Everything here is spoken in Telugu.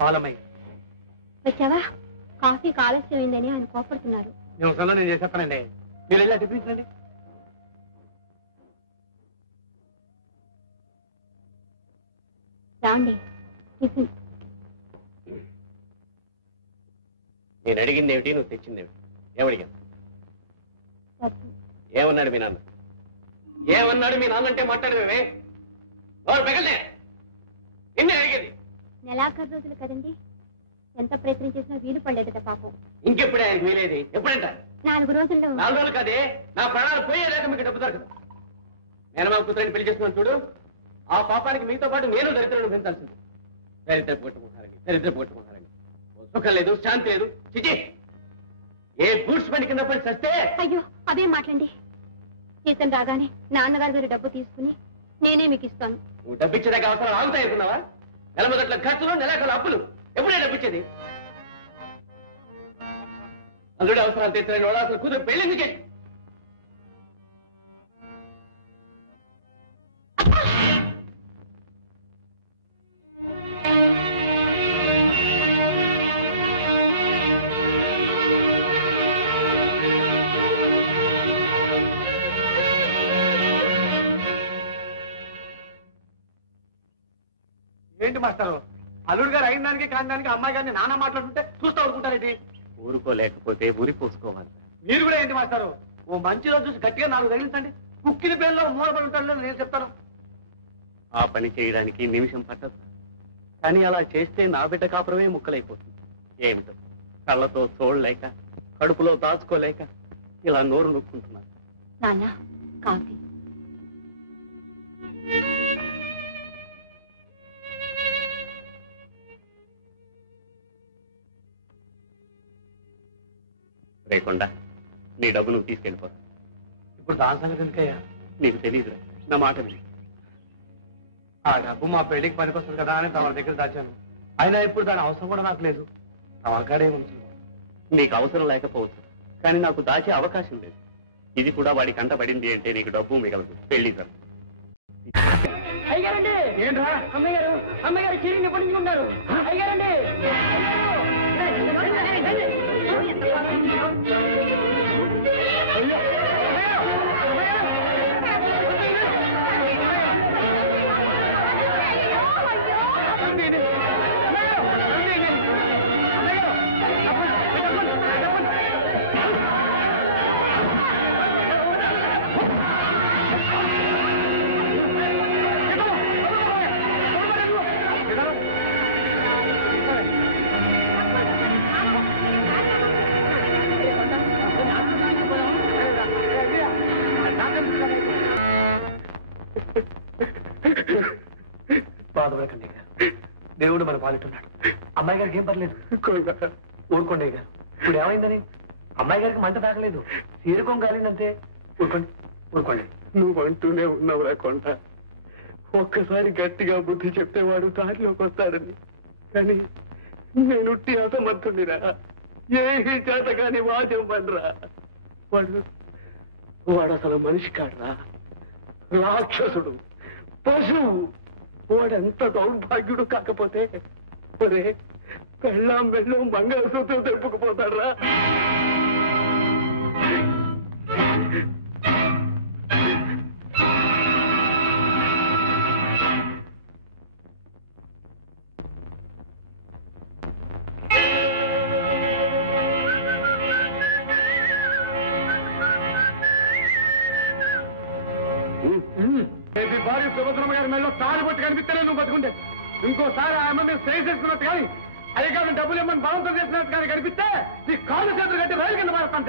పాలమై వచ్చావా? కాఫీ ఆలస్యమైందని ఆయన కోపడుతున్నారు. నిమిషంలో నేను చేసేస్తానండి, మీరు వెళ్ళి టిఫిన్ రాండి. టిఫిన్ నేను అడిగింది ఏమిటి, నువ్వు తెచ్చింది ఏమిటి? ఏమడిగాను? ఏమన్నాడు మీ నాన్న? ఏమన్నాడు మీ నాన్న అంటే మాట్లాడేవే? పెగలే నిన్నే అడిగేది. నెలాఖరు రోజులు కదండి, ఎంత ప్రయత్నం చేసినా వీలు పడలేదట పాపం. ఇంకెప్పుడే ఆయనకు వీలేది? ఎప్పుడంట? 4 రోజుల్లో. 4 రోజులు కాదే, నా ప్రాణాలు పోయేలేక మీకు డబ్బు దొరకదు. మేనమామ కూతురిని పెళ్లి చేసుకున్నాను చూడు, ఆ పాపానికి మీతో పాటు నేను దరిద్రులను పెంచాల్సింది. దరిద్రపు కొట్టుకుంటారని సుఖం లేదు, శాంతి లేదు. చిచి, ఏ గూడ్స్ బండి కింద పడి చస్తే. అయ్యో అదే మాట్లాడండి. జీతం రాగానే నాన్నగారి దగ్గర డబ్బు తీసుకుని నేనే మీకు ఇస్తాను. నువ్వు డబ్బిచ్చేదాకా అవసరాలు ఆగుతాయి అనుకున్నావా? నెల మొదట్ల ఖర్చులు, నెలాఖరు అప్పులు. ఎప్పుడే డబ్బిచ్చేది? అందులో అవసరాలు తెచ్చిన వాడు అసలు కుదురు పెళ్లి చేసి. ఏంటి మాస్టారు, అల్లుడు గారు అయిన దానికి కాని దానికి అమ్మాయి గారిని నాన్న మాట్లాడుతుంటే చూస్తూ ఊరుకుంటారేంటి? ఊరుకోలేకపోతే ఊరి పోసుకోవాలి. మీరు కూడా ఏంటి మాస్టారు, ఓ మంచి రోజు చూసి గట్టిగా 4 తగిలించండి. కుక్కిన పేర్లో మూలపడి ఉంటాడు నేను చెప్తాను. ఆ పని చేయడానికి నిమిషం పట్టదు, కానీ అలా చేస్తే నా బిడ్డ కాపురమే ముక్కలైపోతుంది. ఏమిటో కళ్ళతో చూడలేక, కడుపులో దాచుకోలేక ఇలా నోరు నొక్కుంటున్నాను. నాన్న కాఫీ. రేకుండా నీ డబ్బు నువ్వు తీసుకెళ్ళిపో. ఇప్పుడు దాని సంగతి ఎందుకయ్యా? నీకు తెలియదురా, నా మాట విని. ఆ డబ్బు మా పెళ్లికి పనికొస్తుంది కదా అని తమ దగ్గర దాచాను. అయినా ఇప్పుడు దాని అవసరం కూడా నాకు లేదు. తమకాడే ఉంచు. నీకు అవసరం లేకపోవచ్చు, కానీ నాకు దాచే అవకాశం లేదు. ఇది కూడా వాడి కంట పడింది అంటే నీకు డబ్బు మిగలదు. పెళ్లి సార్. అయ్యారండి. ఏంట్రా? అమ్మగారు చీరిని పడుచుకుంటారు. అయ్యారండి. బాధపడకండి, దేవుడు మన పాలిట్టున్నాడు. అమ్మాయి గారికి ఏం పర్లేదు. ఊరుకోండి గారు. ఇప్పుడు ఏమైందని? అమ్మాయి గారికి మంట తాకలేదు, తీరుకోం కాలిందంతే. ఊరుకోండి ఊరుకోండి. నువ్వు అంటూనే ఉన్నావురా కొంట. ఒక్కసారి గట్టిగా బుద్ధి చెప్తే వాడు దారిలోకి వస్తాడని. కానీ నేను అసమర్థునిరా. ఏ చేత కాని వాద్యం పడరా. వాడు అసలు మనిషి కాడరా, రాక్షసుడు, పశువు. వాడెంత దౌర్భాగ్యుడు కాకపోతే ఒరే పెళ్ళాం వెళ్ళం మంగళసూత్రం తెప్పుకుపోతాడ్రా. భార్య సుభద్రమ్మ గారి మెళ్ళలో తాడి పట్టి కనిపిస్తేనే నువ్వు బతుకుంటే, ఇంకోసారి ఆ అమ్మ మీద స్టేజ్ చేసుకున్నట్టు కానీ అయ్యగారిని డబ్బులు ఇమ్మని బలవంతం చేసినట్టు కానీ కనిపిస్తే నీ కాళ్ళు చేతులు కట్టి రైలు కింద మారుతాను.